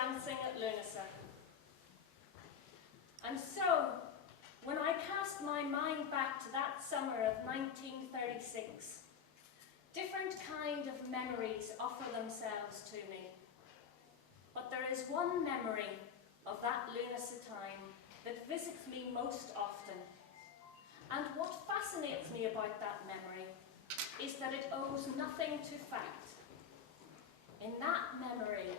dancing at Lunasa. And so, when I cast my mind back to that summer of 1936, different kind of memories offer themselves to me. But there is one memory of that Lunasa time that visits me most often. And what fascinates me about that memory is that it owes nothing to fact. In that memory,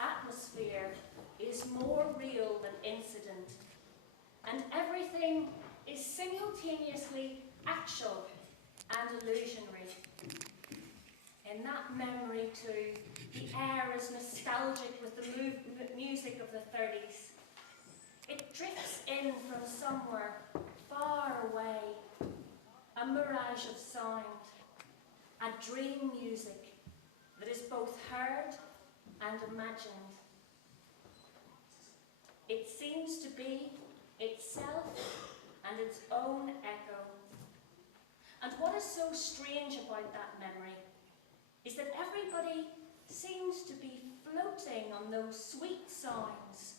atmosphere is more real than incident, and everything is simultaneously actual and illusionary. In that memory too, the air is nostalgic with the music of the 30s. It drifts in from somewhere far away, a mirage of sound, a dream music that is both heard and imagined. It seems to be itself and its own echo. And what is so strange about that memory is that everybody seems to be floating on those sweet sounds,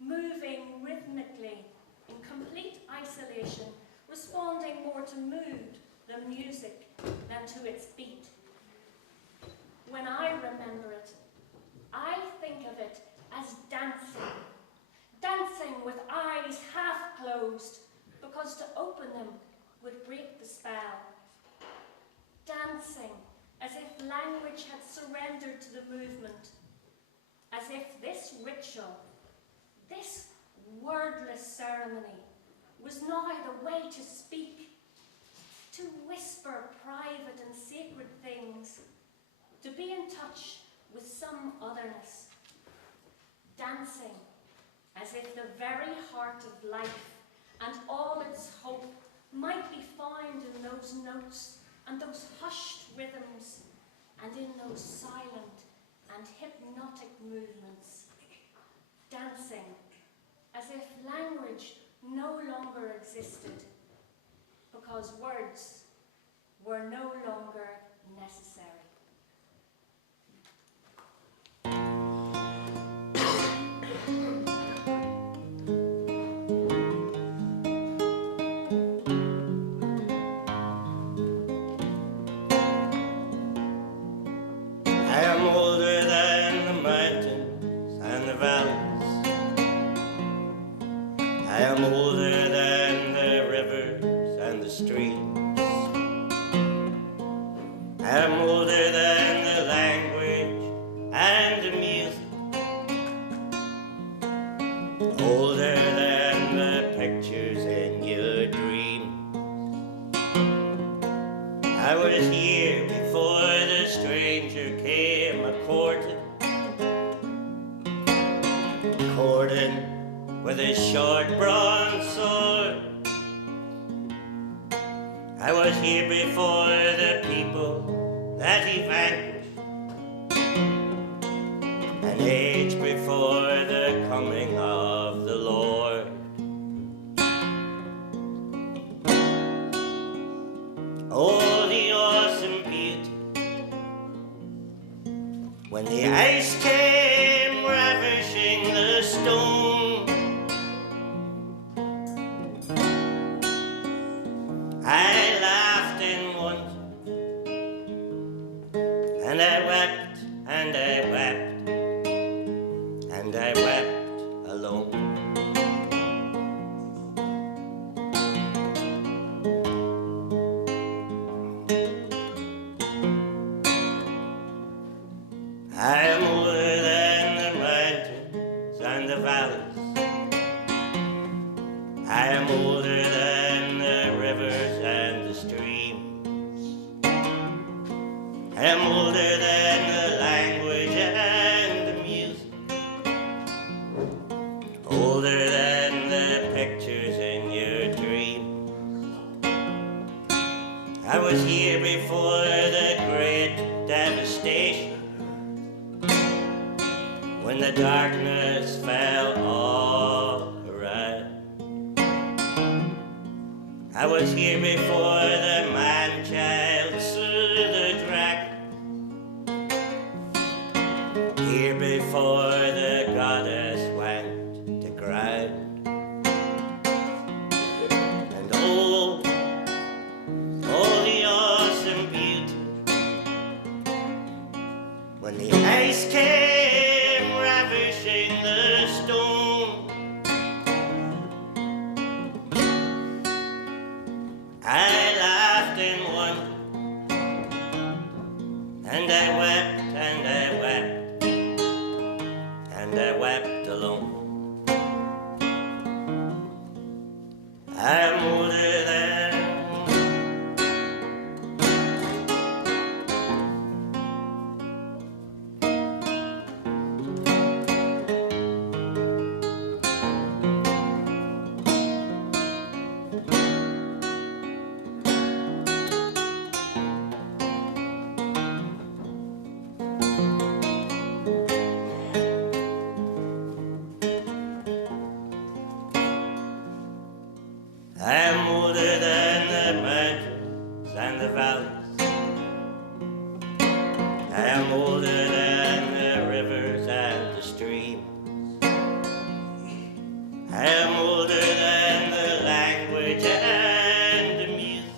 moving rhythmically in complete isolation, responding more to mood than music than to its beat. When I remember it, I think of it as dancing. Dancing with eyes half closed, because to open them would break the spell. Dancing as if language had surrendered to the movement, as if this ritual, this wordless ceremony, was now the way to speak, to whisper private and sacred things, to be in touch with some otherness. Dancing as if the very heart of life and all its hope might be found in those notes and those hushed rhythms and in those silent and hypnotic movements. Dancing as if language no longer existed because words were no longer necessary. I am older than the mountains and the valleys. I am older than the rivers and the streams. I am older than the language and the music. Older than the pictures in your dreams. I was here before the stranger came a-courting, courting with his short bronze sword. I was here before the people that he vanquished, an age before the coming of the Lord. Oh, the awesome beauty, when the ice came ravishing the stone. I laughed in wonder, and I wept, and I wept, and I wept alone. I am older than the mountains and the valleys. I am older than the rivers and the streams. I am older than the language and the music. Older than the pictures in your dreams. I was here before the great devastation, when the darkness fell all around. I was here before the man-child slew the dragon, here before when the ice came ravishing the stone. I laughed in wonder, and I wept, and I wept, and I wept alone. I'm older than I'm older than the mountains and the valleys. I'm older than the rivers and the streams. I'm older than the language and the music.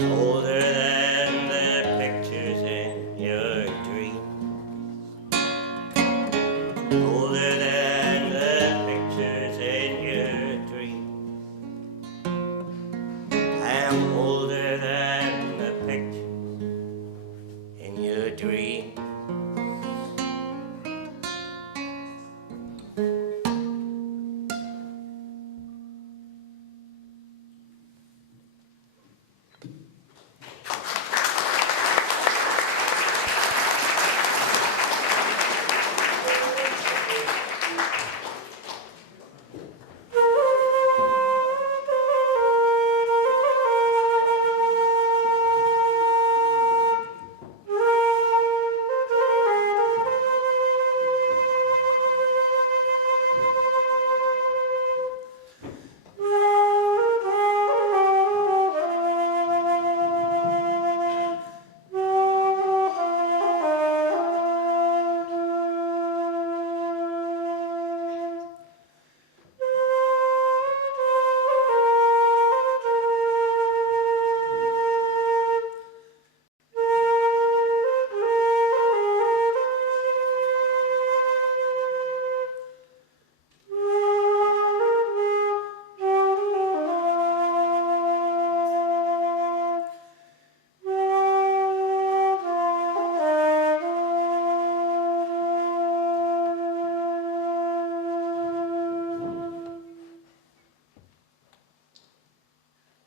Older than the pictures in your dreams. Older than the pictures in your dreams. I'm older than the pictures in your dreams.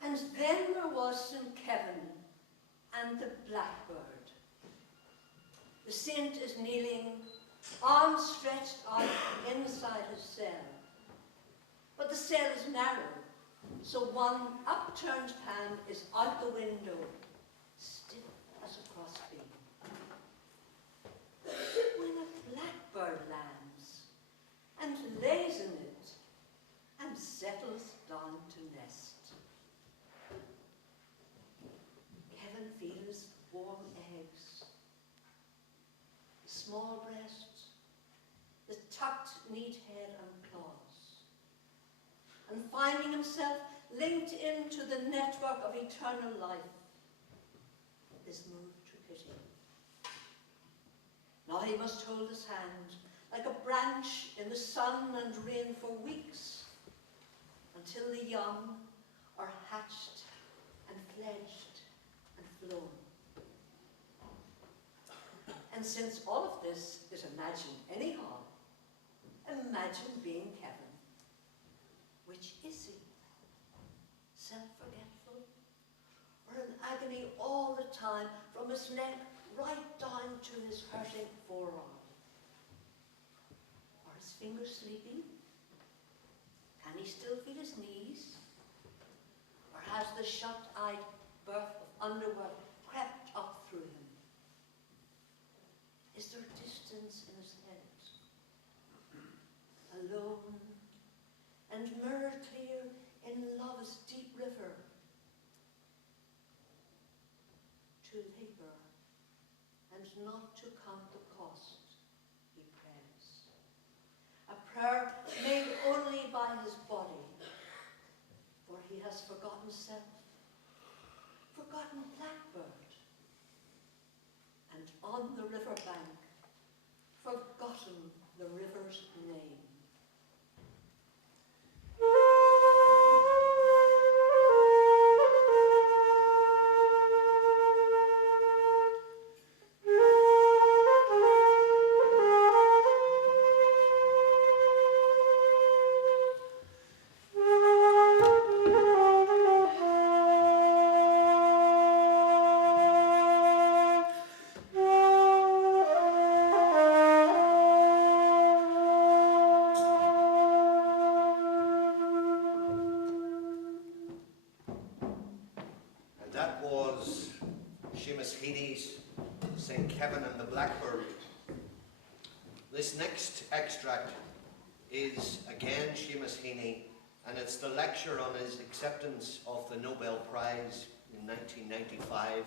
And then there was St Caillin and the blackbird. The saint is kneeling, arms stretched out inside his cell. But the cell is narrow, so one upturned hand is out the window, stiff as a crossbeam. When a blackbird lands and lays in it and settles down to nest, Kevin feels warm eggs, the small breasts, the tucked neat head and claws, and finding himself linked into the network of eternal life, is moved to pity. Now he must hold his hand like a branch in the sun and rain for weeks, until the young are hatched and fledged and flown. And since all of this is imagined anyhow, imagine being Kevin. Which is he? Self-forgetful? Or in agony all the time, from his neck right down to his hurting forearm? Are his fingers sleeping? Can he still feel his knees? Or has the shut-eyed birth of underwork crept up through him? Is there distance in his head? Alone and mirror clear in love's deep river, to labour and not to count the cost, he prays. A prayer made only by his body, for he has forgotten self, forgotten blackbird, on the river bank, forgotten the river's name. St Caillin and the Blackbird. This next extract is again Seamus Heaney, and it's the lecture on his acceptance of the Nobel Prize in 1995.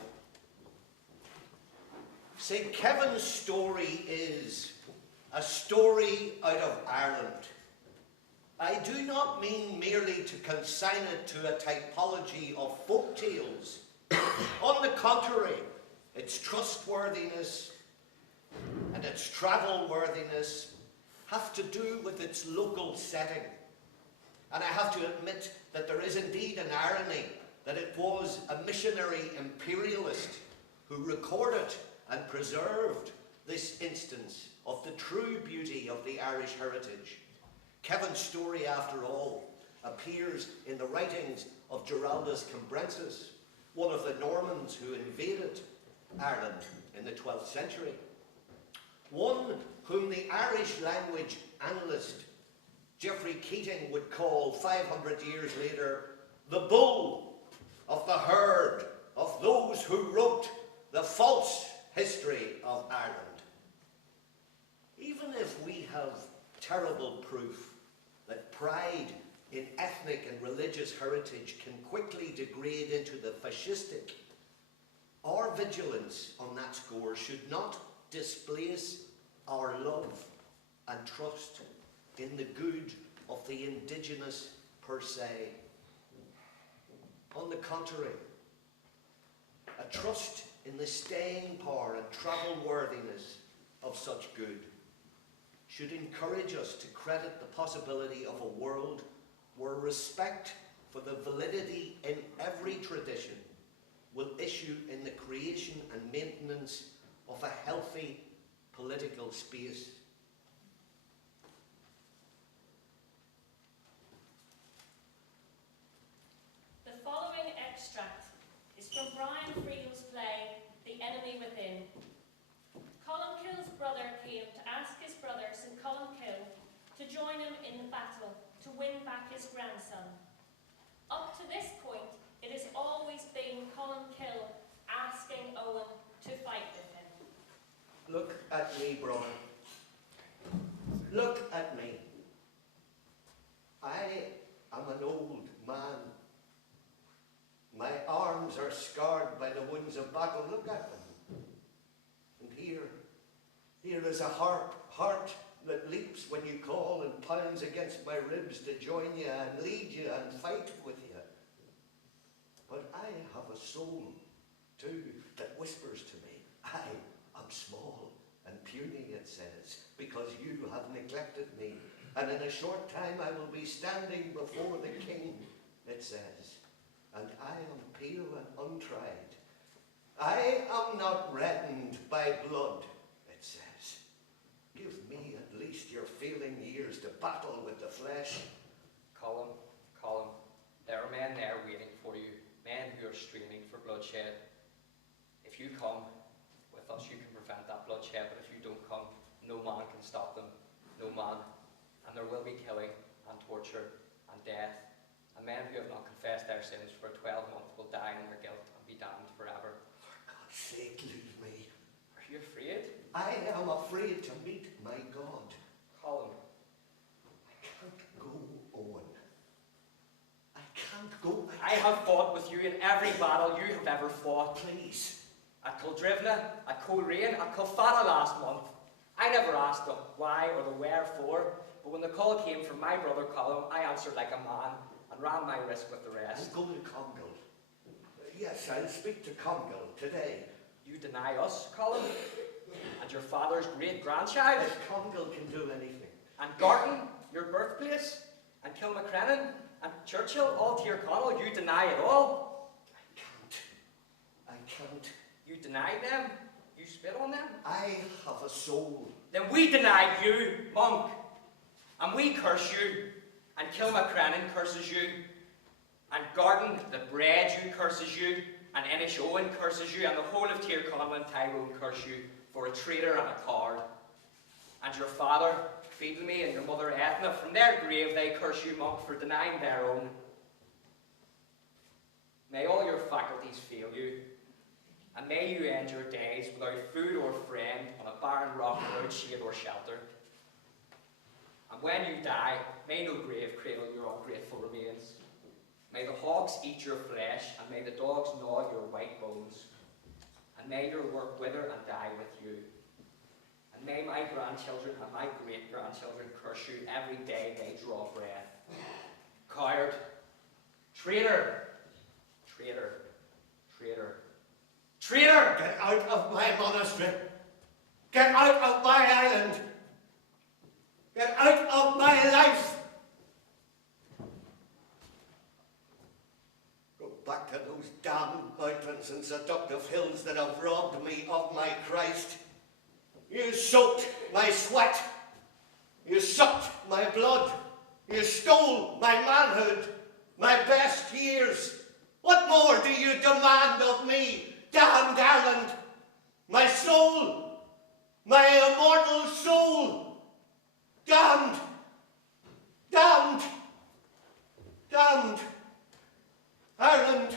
St Kevin's story is a story out of Ireland. I do not mean merely to consign it to a typology of folk tales. On the contrary, its trustworthiness and its travel-worthiness have to do with its local setting. And I have to admit that there is indeed an irony that it was a missionary imperialist who recorded and preserved this instance of the true beauty of the Irish heritage. Kevin's story, after all, appears in the writings of Giraldus Cambrensis, one of the Normans who invaded Ireland in the 12th century. One whom the Irish language analyst Geoffrey Keating would call 500 years later the bull of the herd of those who wrote the false history of Ireland. Even if we have terrible proof that pride in ethnic and religious heritage can quickly degrade into the fascistic, our vigilance on that score should not displace our love and trust in the good of the indigenous per se. On the contrary, a trust in the staying power and travel-worthiness of such good should encourage us to credit the possibility of a world where respect for the validity in every tradition will issue in the creation and maintenance of a healthy political space. The following extract is from Brian Friedel's play, The Enemy Within. Columbkill's brother came to ask his brother, St Columkill, to join him in the battle to win back his grandson. Up to this point, it has always been Columkill asking Owen to fight with him. Look at me, brother. Look at me. I am an old man. My arms are scarred by the wounds of battle. Look at them. And here is a heart that leaps when you call and pounds against my ribs to join you and lead you and fight with you. But I have a soul, too, that whispers to me, I am small and puny, it says, because you have neglected me. And in a short time I will be standing before the king, it says. And I am pale and untried. I am not reddened by blood, it says. Give me at least your failing years to battle with the flesh. Colum, there are men there waiting for you, men who are straining for bloodshed. If you come with us, you can prevent that bloodshed, but if you don't come, no man can stop them, no man. And there will be killing and torture and death. And men who have not confessed their sins for 12 months will die in their guilt and be damned forever. For God's sake, leave me. Are you afraid? I am afraid to meet my God. Colum, I can't go, Owen. I can't go. I have fought with you in every battle you have ever fought. Please. At Culdrivna, at Coleraine, at Culfata last month. I never asked the why or the wherefore, but when the call came from my brother Colum, I answered like a man and ran my risk with the rest. I'll go to Congal. Yes, I'll speak to Congal today. You deny us, Colum? and your father's great-grandchild, If Congal can do anything. and Garton, your birthplace, and Kilmacrennan, and Churchill, all Tyrconnell, you deny it all. I can't. You deny them. You spit on them. I have a soul. Then we deny you, monk, and we curse you, and Kilmacrennan curses you, and Garton, the bread you curses you, and Inishowen curses you, and the whole of Tyrconnell and Tyrone curse you for a traitor and a coward. And your father, Feedlemy, and your mother Ethna, from their grave they curse you, monk, for denying their own. May all your faculties fail you, and may you end your days without food or friend on a barren rock without shade or shelter. And when you die, may no grave cradle your ungrateful remains. May the hawks eat your flesh, and may the dogs gnaw your white bones. And may your work wither and die with you. And may my grandchildren and my great-grandchildren curse you every day they draw breath. Coward, traitor, traitor, traitor, traitor! Get out of my monastery. Get out of my island. Get out of my life. Go back to those damned mountains and seductive hills that have robbed me of my Christ. You soaked my sweat. You sucked my blood. You stole my manhood, my best years. What more do you demand of me, damned Ireland? My soul, my immortal soul, damned, damned, damned, Ireland.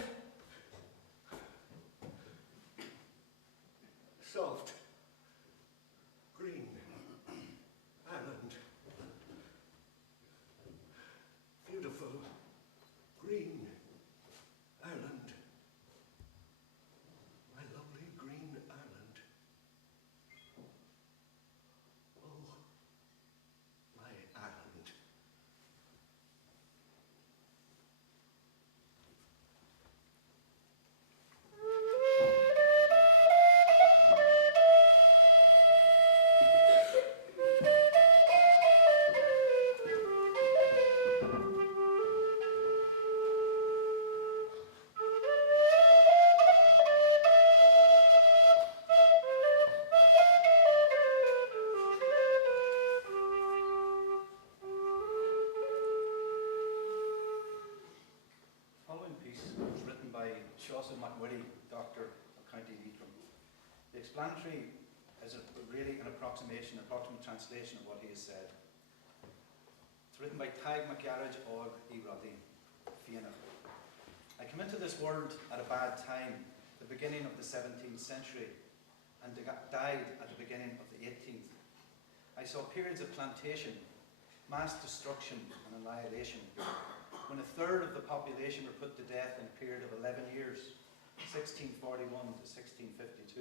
Soft, green, Ireland. Beautiful, green, Ireland. My lovely green Ireland. Oh, my Ireland. Doctor of County Leitrim. The explanatory is really an approximate translation of what he has said. It's written by Taig MacGarrage og I Roddy, Fenagh. I came into this world at a bad time, the beginning of the 17th century, and died at the beginning of the 18th. I saw periods of plantation, mass destruction and annihilation, when a third of the population were put to death in a period of 11 years, 1641 to 1652.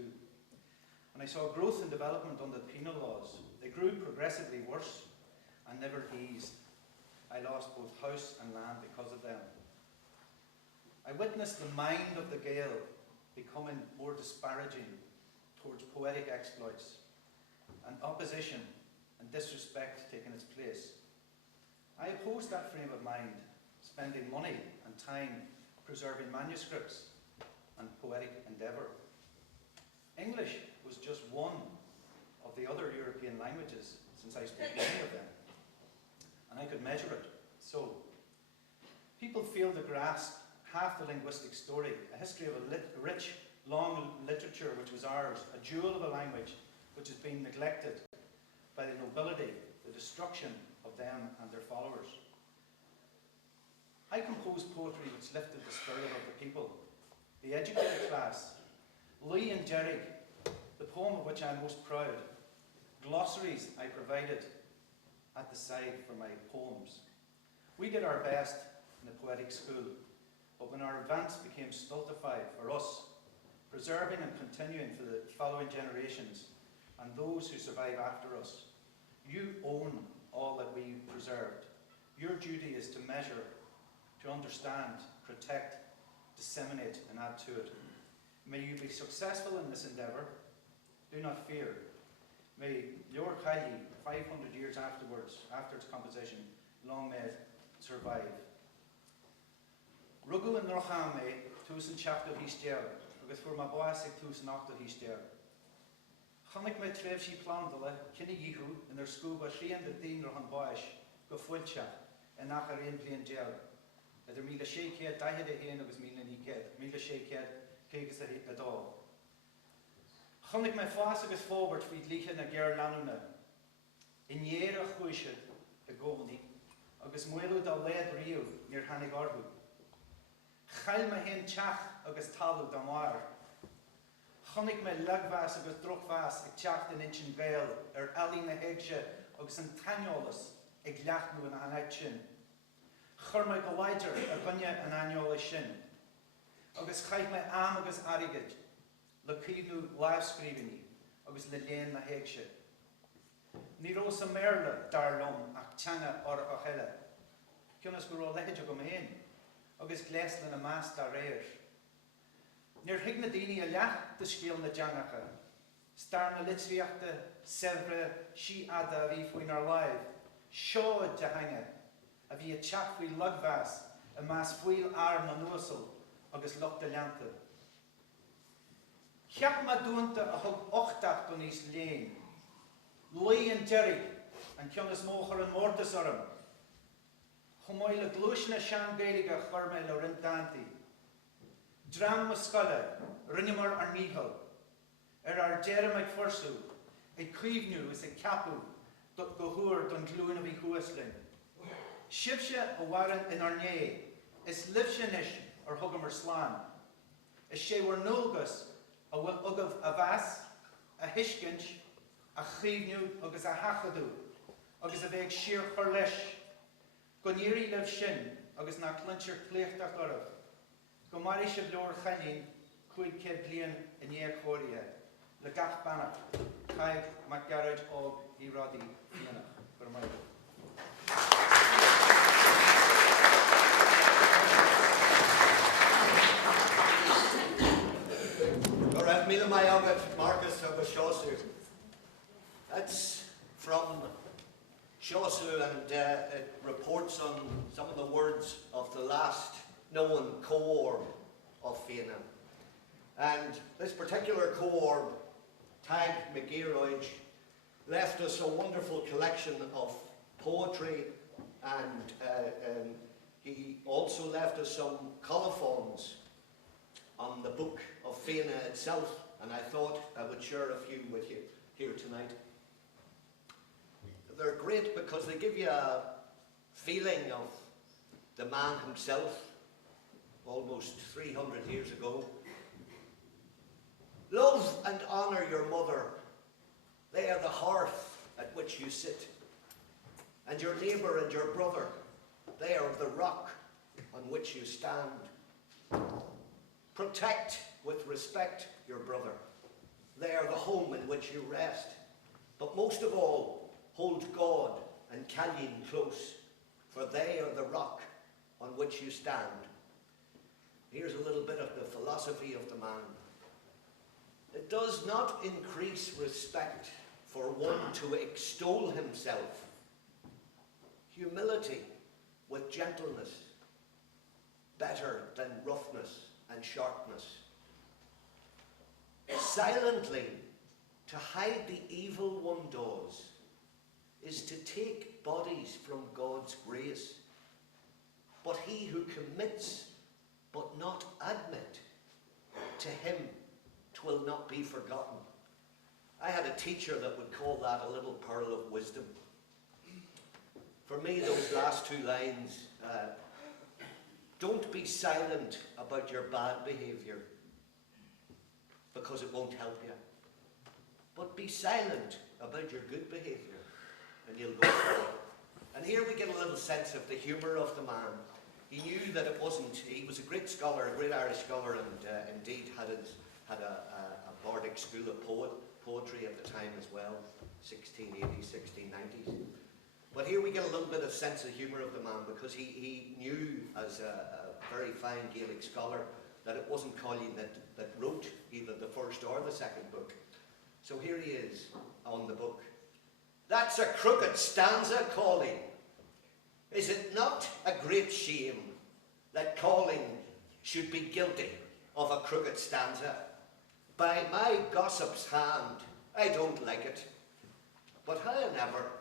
And I saw growth and development under the penal laws. They grew progressively worse and never eased. I lost both house and land because of them. I witnessed the mind of the Gael becoming more disparaging towards poetic exploits, and opposition and disrespect taking its place. I opposed that frame of mind, spending money and time preserving manuscripts and poetic endeavour. English was just one of the other European languages, since I speak many of them, and I could measure it. So, people fail to grasp half the linguistic story, a history of a rich, long literature which was ours, a jewel of a language which has been neglected by the nobility, the destruction of them and their followers. I composed poetry which lifted the spirit of the people, the educated class. Lee and Jerry, the poem of which I'm most proud. Glossaries I provided at the side for my poems. We did our best in the poetic school, but when our advance became stultified for us, preserving and continuing for the following generations and those who survive after us, you own all that we preserved. Your duty is to measure, to understand, protect, disseminate and add to it. May you be successful in this endeavour. Do not fear. May your Caillin, 500 years afterwards, after its composition, long may it survive. Rugu and Rochame, Tusen Chapter Histier, agus for my boasig Tusen Octo Histier. Chonig me tref si plandele, kinne yihu, in their scuba shrien de deen rohan boish, go fulcha, en nachar een blian gel. Er mile shakehead, dahe de heen, agus mile niked, mile shakehead, keges a dog. Chonig me fas agus forward feed liche na ger lanuna. In jere chuished, a goni, agus muelu da led rio, near Hannig Arhu. Chail me hen chach, agus talu da mar. Chonig me lagvas agus drogvas, ag teacht in inchin gael, ali na hegshe, agus an taniolas, ag leachnu an anhaitsin. Chur me goleider, a gunye an aniola shin. Agus chail me am agus arigid, le cíbnú livescríbení, agus le léan na hegshe. Ní rosa merle darlom ach teanga or a chile. Kionas go ró leheid go mhéin, agus gleslan a mas da réir. Níor hiag na daoine a leach de scéal na deangacha. Star na litriachta, sevre, si ada a bhí faoin ar live. Seo de hange, a bhí a teach faoi lugvas, a mas fuil arm na nuasal, agus loch de leanta. Cheap ma dúnta a thug ochtach don is léin. Lui an derig, an kionas móchar an mórtas orm. Chomáile glúisna sean gaelige chorme le rindanti. Dram ma scoile, rinnimar ar míhal. Ar Jeremic forsú, ag cuivnú is ag capu, go húr don glúin a bhí huaslin. Sibse a waran in ar né, is libsenis ar hugam ar slán. Is sé war nulgus a bhfuil ugah a bheas, a hiiscint, a chríbniú agus a hachadú, agus a bheith siar chur leis. Go nírí leh sin agus na clintir cléochtach ormh. Go marí se leor Caillin chuig céad bliain in éag chóirithe. Le gach banach, Caig mac garage og I Roddy Fenagh for my Mila mai agad Marcus agus Seosu. That's from Seosu, and it reports on some of the words of the last known co-orb of Fenagh. And this particular co-orb, Tag McGearoid, left us a wonderful collection of poetry, and he also left us some colophons on the book of Fenagh itself, and I thought I would share a few with you here tonight. They're great because they give you a feeling of the man himself, almost 300 years ago. Love and honour your mother. They are the hearth at which you sit. And your neighbour and your brother, they are the rock on which you stand. Protect with respect your brother. They are the home in which you rest. But most of all, hold God and Caillin close, for they are the rock on which you stand. Here's a little bit of the philosophy of the man. It does not increase respect for one to extol himself. Humility with gentleness, better than roughness and sharpness. Silently, to hide the evil one does, is to take bodies from God's grace. But he who commits, but not admit, to him 'twill not be forgotten. I had a teacher that would call that a little pearl of wisdom. For me, those last two lines, don't be silent about your bad behaviour, because it won't help you. But be silent about your good behaviour, and you'll go forward. And here we get a little sense of the humour of the man. He knew that it wasn't, he was a great scholar, a great Irish scholar, and indeed had a Bardic school of poetry at the time as well, 1680s, 1690s. But here we get a little bit of sense of humour of the man, because he knew as a very fine Gaelic scholar that it wasn't Caillin that wrote either the first or the second book. So here he is on the book. That's a crooked stanza, Calling. Is it not a great shame that Calling should be guilty of a crooked stanza? By my gossip's hand, I don't like it. But however,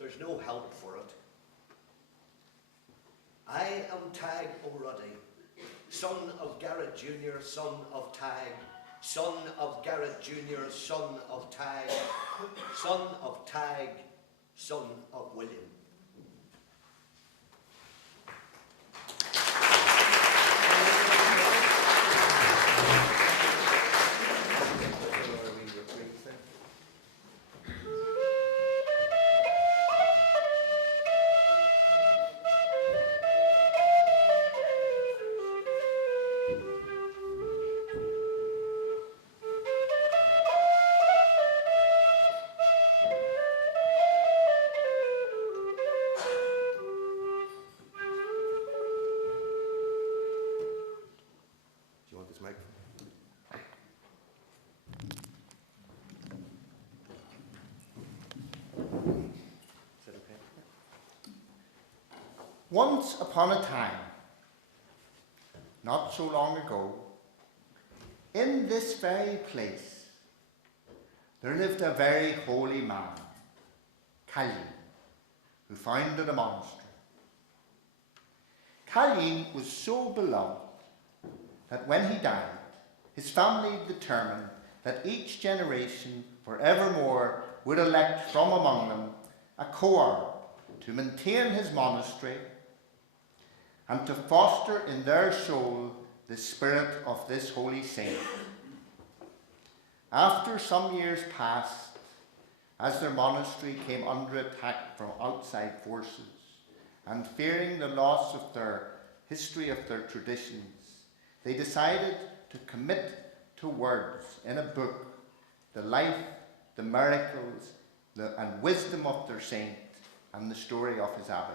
there's no help for it. I am Tag O'Roddy, son of Garrett Jr., son of Tag, son of Garrett Jr., son of Tag, son of Tag, son of William. Once upon a time, not so long ago, in this very place, there lived a very holy man, Caillin, who founded a monastery. Caillin was so beloved that when he died, his family determined that each generation forevermore would elect from among them a cohort to maintain his monastery and to foster in their soul the spirit of this holy saint. After some years passed, as their monastery came under attack from outside forces, and fearing the loss of their history of their traditions, they decided to commit to words in a book the life, the miracles, and wisdom of their saint, and the story of his abbey.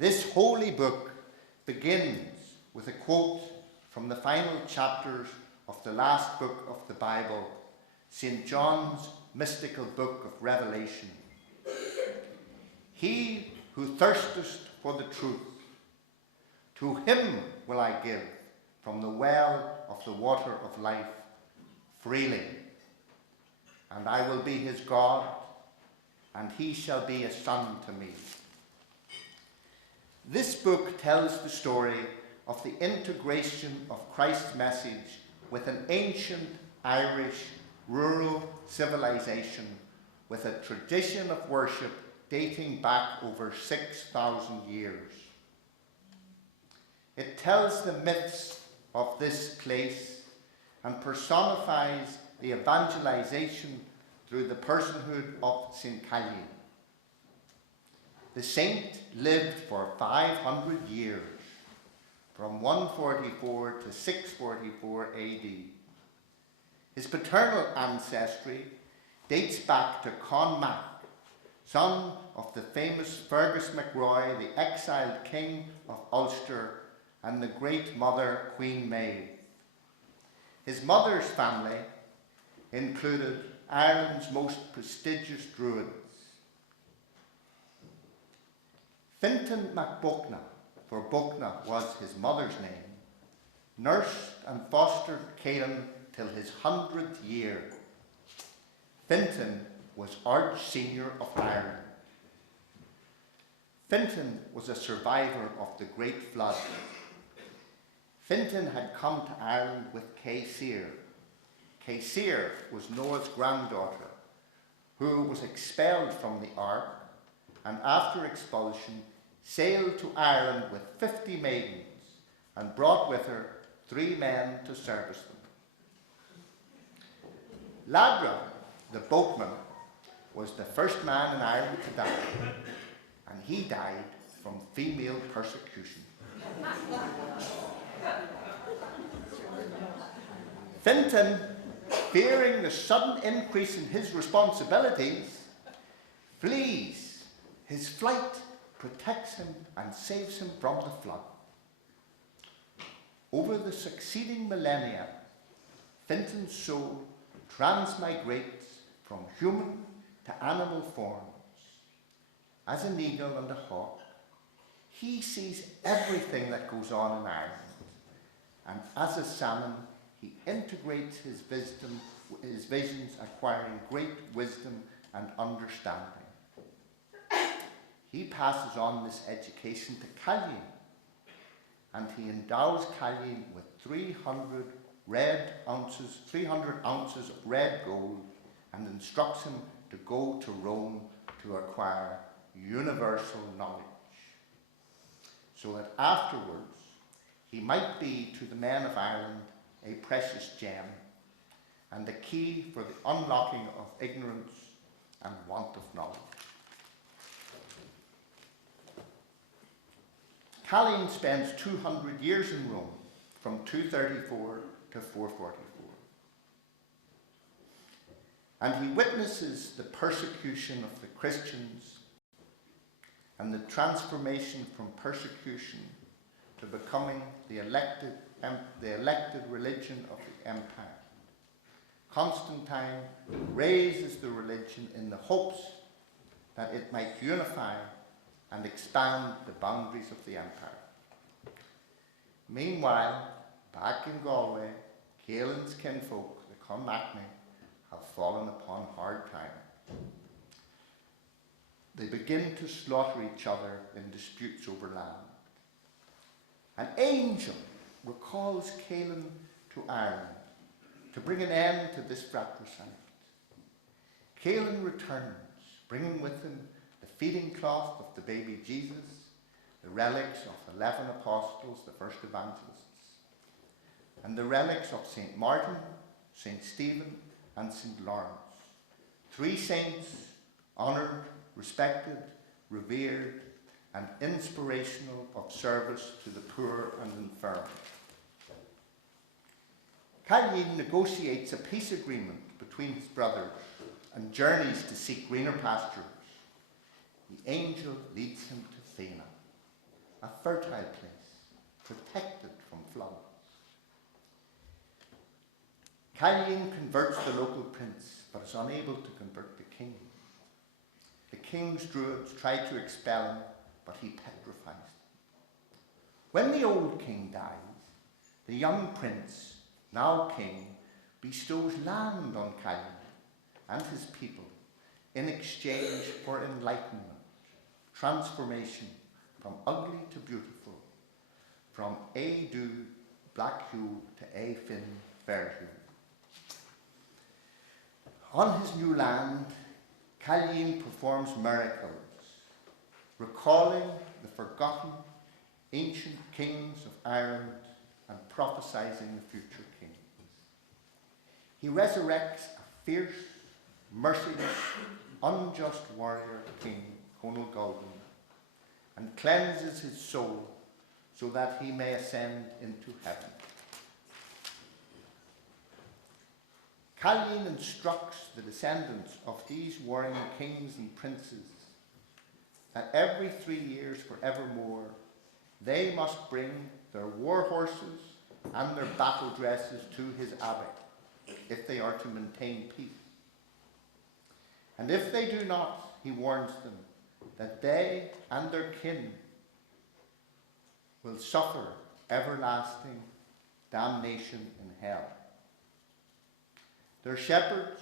This holy book begins with a quote from the final chapters of the last book of the Bible, St. John's mystical book of Revelation. He who thirsteth for the truth, to him will I give from the well of the water of life freely. And I will be his God, and he shall be a son to me. This book tells the story of the integration of Christ's message with an ancient Irish rural civilization with a tradition of worship dating back over 6,000 years. It tells the myths of this place and personifies the evangelization through the personhood of St Caillin. The saint lived for 500 years, from 144 to 644 AD. His paternal ancestry dates back to Con Mac, son of the famous Fergus MacRoy, the exiled king of Ulster, and the great mother Queen Maeve. His mother's family included Ireland's most prestigious druids. Fintan MacBuckna, for Buckna was his mother's name, nursed and fostered Caillin till his 100th year. Fintan was Arch-Senior of Ireland. Fintan was a survivor of the Great Flood. Fintan had come to Ireland with Caesir. Caesir was Noah's granddaughter, who was expelled from the ark, and after expulsion sailed to Ireland with 50 maidens and brought with her 3 men to service them. Ladra, the boatman, was the first man in Ireland to die, and he died from female persecution. Fintan, fearing the sudden increase in his responsibilities, flees. His flight protects him and saves him from the flood. Over the succeeding millennia, Fintan's soul transmigrates from human to animal forms. As an eagle and a hawk, he sees everything that goes on in Ireland, and as a salmon, he integrates his visions, acquiring great wisdom and understanding. He passes on this education to Caillin, and he endows Caillin with 300 ounces of red gold, and instructs him to go to Rome to acquire universal knowledge, so that afterwards he might be to the men of Ireland a precious gem and the key for the unlocking of ignorance and want of knowledge. Caillin spends 200 years in Rome, from 234 to 444. And he witnesses the persecution of the Christians and the transformation from persecution to becoming the elected religion of the empire. Constantine raises the religion in the hopes that it might unify and expand the boundaries of the empire. Meanwhile, back in Galway, Caillin's kinfolk, the Clonmacnois, have fallen upon hard times. They begin to slaughter each other in disputes over land. An angel recalls Caillin to Ireland to bring an end to this fratricide. Caillin returns, bringing with him the feeding cloth of the baby Jesus, the relics of 11 apostles, the first evangelists, and the relics of St. Martin, St. Stephen, and St. Lawrence, 3 saints honoured, respected, revered, and inspirational of service to the poor and infirm. Caillin negotiates a peace agreement between his brothers and journeys to seek greener pastures. The angel leads him to Fenagh, a fertile place, protected from floods. Caillin converts the local prince, but is unable to convert the king. The king's druids try to expel him, but he petrifies them. When the old king dies, the young prince, now king, bestows land on Caillin and his people in exchange for enlightenment, transformation from ugly to beautiful, from A du black hue to A fin fair hue. On his new land, Caillin performs miracles, recalling the forgotten ancient kings of Ireland and prophesizing the future kings. He resurrects a fierce, merciless, unjust warrior king, Conal Gulden, and cleanses his soul so that he may ascend into heaven. Caillin instructs the descendants of these warring kings and princes that every 3 years forevermore they must bring their war horses and their battle dresses to his abbey if they are to maintain peace. And if they do not, he warns them that they and their kin will suffer everlasting damnation in hell. Their shepherds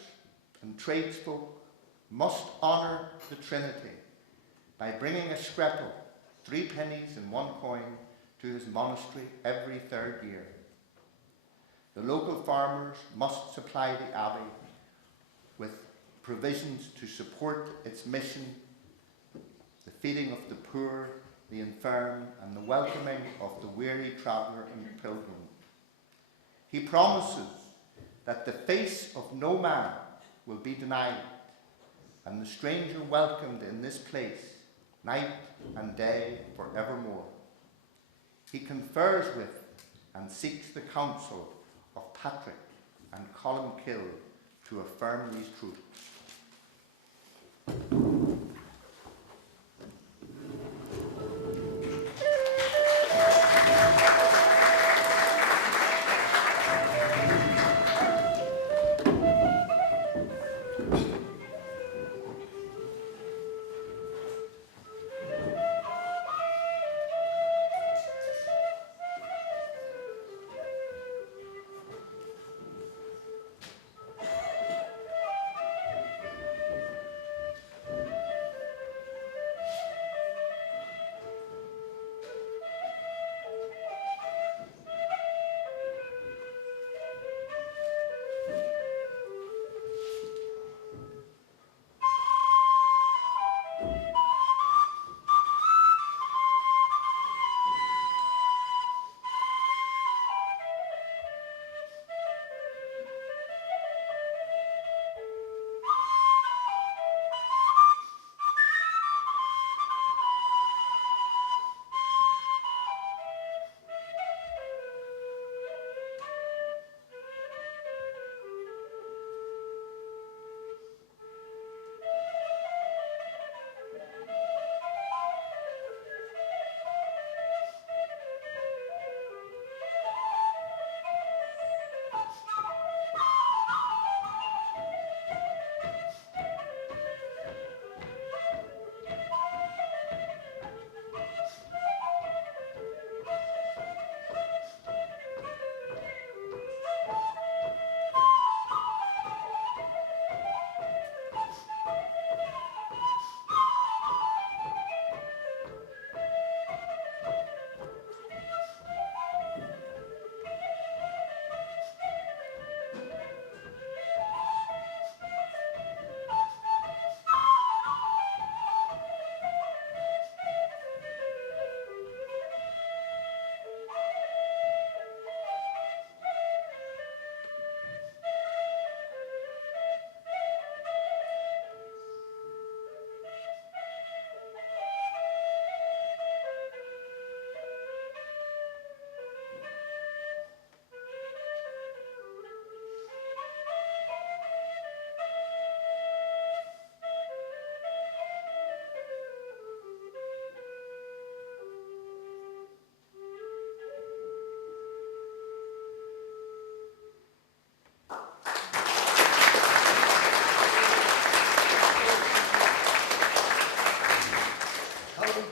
and tradesfolk must honour the Trinity by bringing a screple, 3 pennies and 1 coin, to his monastery every 3rd year. The local farmers must supply the abbey with provisions to support its mission, the feeding of the poor, the infirm, and the welcoming of the weary traveller and pilgrim. He promises that the face of no man will be denied, and the stranger welcomed in this place, night and day forevermore. He confers with and seeks the counsel of Patrick and Columkill to affirm these truths.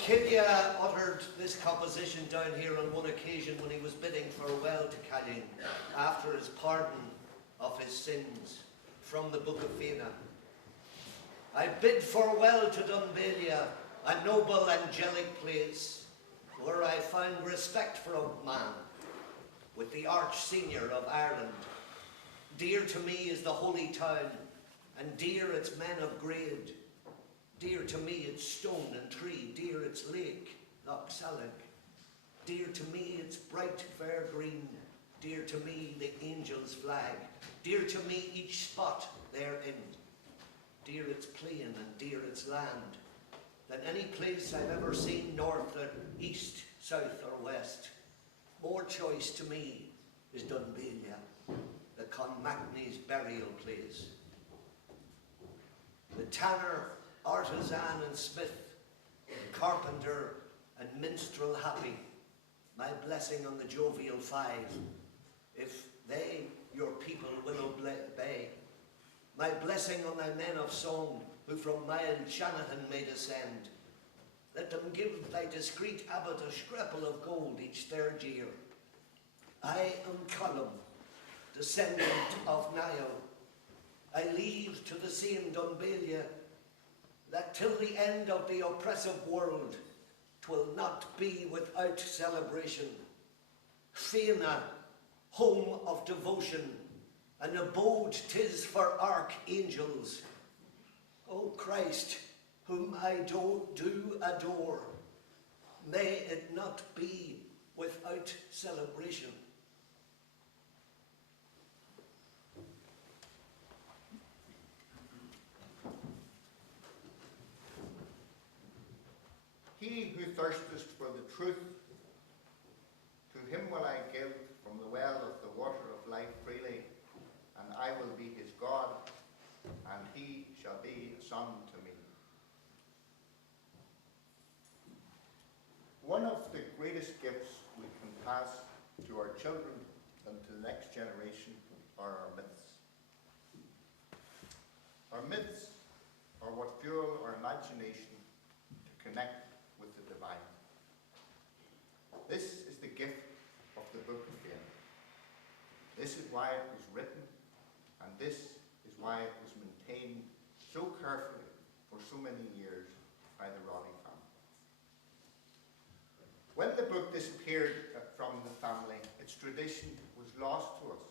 Killia uttered this composition down here on one occasion when he was bidding farewell to Caillin after his pardon of his sins from the Book of Fenagh. I bid farewell to Dunbalia, a noble angelic place, where I found respect for a man, with the arch senior of Ireland. Dear to me is the holy town, and dear its men of grade. Dear to me its stone and tree, dear its lake, Loch Sallag. Dear to me its bright fair green, dear to me the angel's flag. Dear to me each spot therein, dear its plain and dear its land, than any place I've ever seen north or east, south or west. More choice to me is Dunbalia, the Clonmacnoi's burial place. The tanner, artisan and smith, carpenter and minstrel happy, my blessing on the jovial five, if they, your people, will obey. My blessing on thy men of song, who from mild Shanahan may descend. Let them give thy discreet abbot a scrapple of gold each third year. I am Colum, descendant of Niall. I leave to the same Dunbalia, that till the end of the oppressive world, 'twill not be without celebration. Fenagh, home of devotion, an abode 'tis for archangels. O Christ, whom I do adore, may it not be without celebration. He who thirsteth for the truth, to him will I give from the well of the water of life freely, and I will be his God, and he shall be a son to me. One of the greatest gifts we can pass to our children and to the next generation are our myths. Our myths are what fuel our imagination to connect with the divine. This is the gift of the Book of Fenagh. This is why it was written, and this is why it was maintained so carefully for so many years by the Roddy family. When the book disappeared from the family, its tradition was lost to us.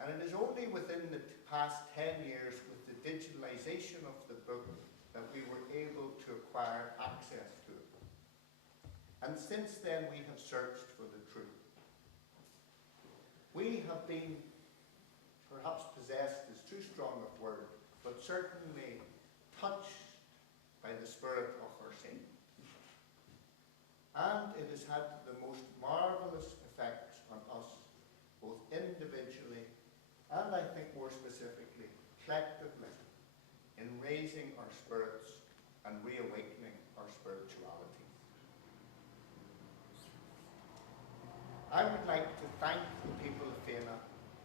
And it is only within the past 10 years, with the digitalization of the book, that we were able to acquire access to it. And since then we have searched for the truth. We have been, perhaps possessed is too strong a word, but certainly touched by the spirit of our saint. And it has had the most marvellous effects on us, both individually and I think more specifically, collectively, in raising our spirits and reawakening our spirituality. I would like to thank the people of Fenagh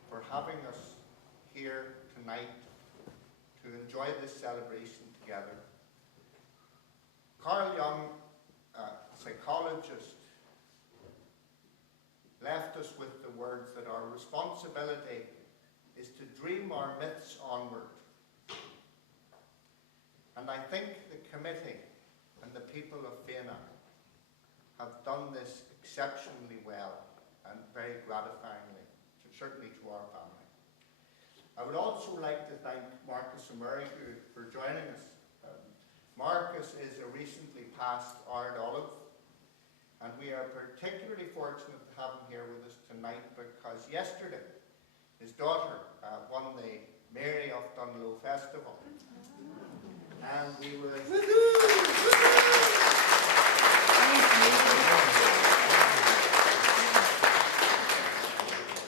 for having us here tonight to enjoy this celebration together. Carl Jung, a psychologist, left us with the words that our responsibility is to dream our myths onward. And I think the committee and the people of Fenagh have done this exceptionally well and very gratifyingly, certainly to our family. I would also like to thank Marcus and Mary for joining us. Marcus is a recently passed Ard Olive, and we are particularly fortunate to have him here with us tonight because yesterday his daughter won the Mary of Dunlow Festival. And we were...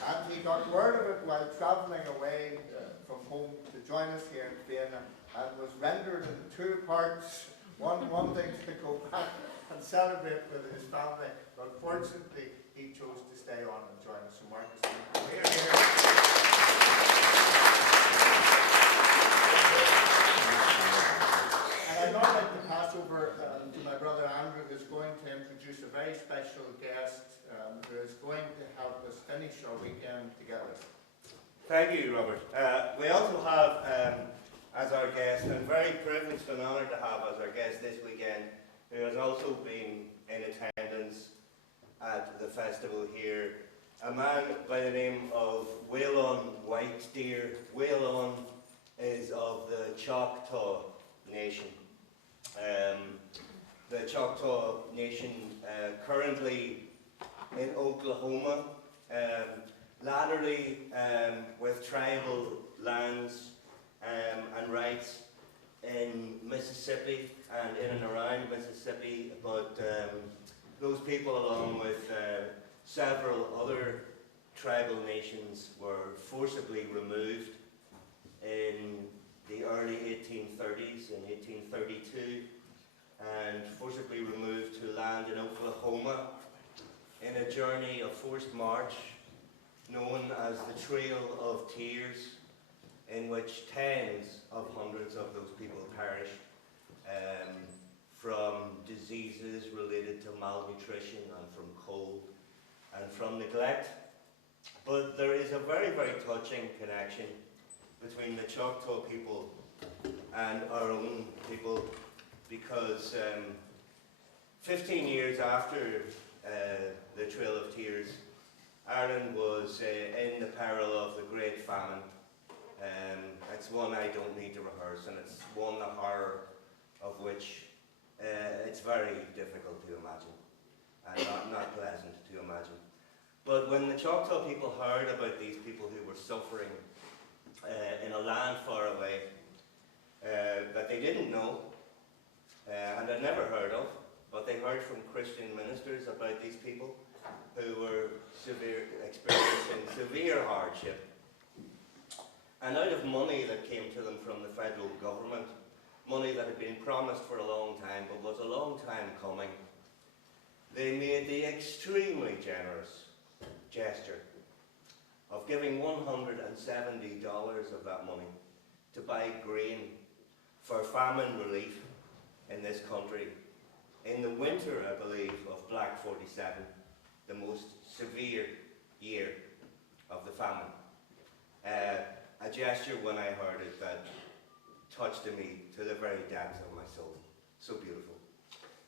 And we got word of it while travelling away from home to join us here in Fenagh, and was rendered in two parts, one wanting to go back and celebrate with his family, but fortunately he chose to stay on and join us. So Marcus, we're here. And I'd now like to pass over to my introduce a very special guest who is going to help us finish our weekend together. Thank you, Robert. We also have as our guest, and very privileged and honoured to have as our guest this weekend, who has also been in attendance at the festival here, a man by the name of Waylon Whitedeer. Waylon is of the Choctaw Nation. The Choctaw Nation currently in Oklahoma, latterly with tribal lands and rights in Mississippi and in and around Mississippi, but those people, along with several other tribal nations, were forcibly removed in the early 1830s, in 1832, and forcibly removed to land in Oklahoma in a journey of forced march known as the Trail of Tears, in which tens of hundreds of those people perished from diseases related to malnutrition and from cold and from neglect. But there is a very, very touching connection between the Choctaw people and our own people, because 15 years after the Trail of Tears, Ireland was in the peril of the Great Famine. It's one I don't need to rehearse, and it's one, the horror of which it's very difficult to imagine, and not pleasant to imagine. But when the Choctaw people heard about these people who were suffering in a land far away that they didn't know and had never heard of, but they heard from Christian ministers about these people who were experiencing severe hardship. And out of money that came to them from the federal government, money that had been promised for a long time but was a long time coming, they made the extremely generous gesture of giving $170 of that money to buy grain for famine relief in this country in the winter, I believe, of Black 47, the most severe year of the famine. A gesture, when I heard it, that touched me to the very depths of my soul. So beautiful.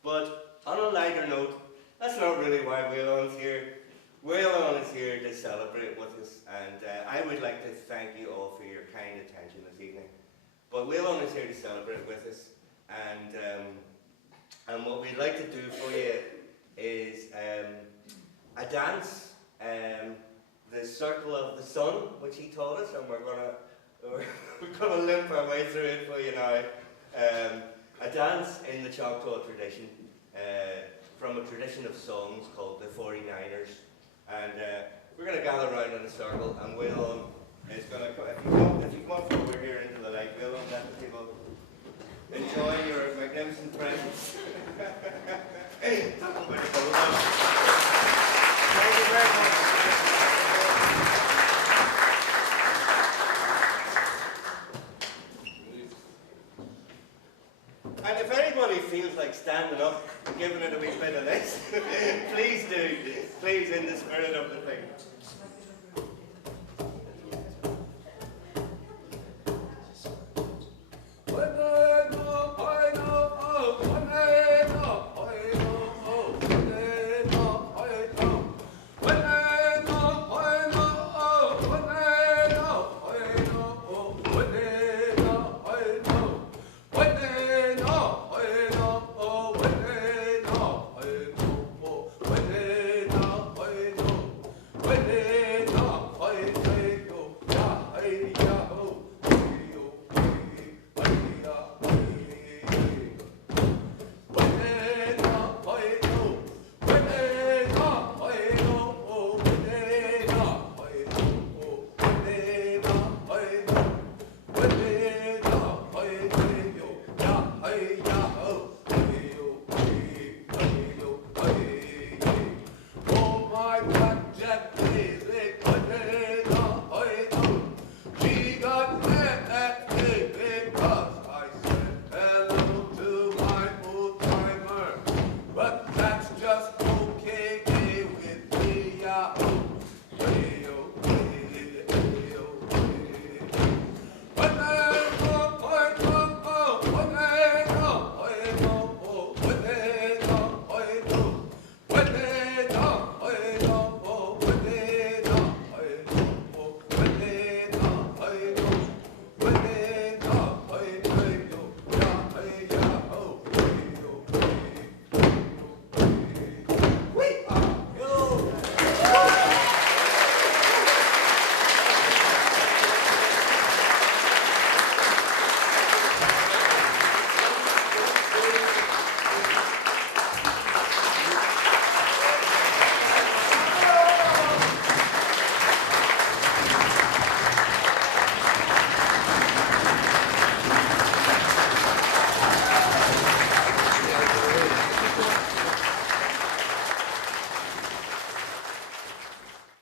But on a lighter note, that's not really why Waylon's here. Waylon is here to celebrate with us, and I would like to thank you all for your kind attention this evening. But Waylon is here to celebrate with us, and what we'd like to do for you is a dance, the Circle of the Sun, which he taught us, and we're gonna limp our way through it for you now. A dance in the Choctaw tradition, from a tradition of songs called the 49ers. And we're going to gather around in a circle, and Waylon is going to, if you come up forward here into the light, Waylon, let the people enjoy your magnificent presence. Thank you very much. And if anybody feels like standing up and giving it a wee bit of this, please do. Please, in the spirit of the thing.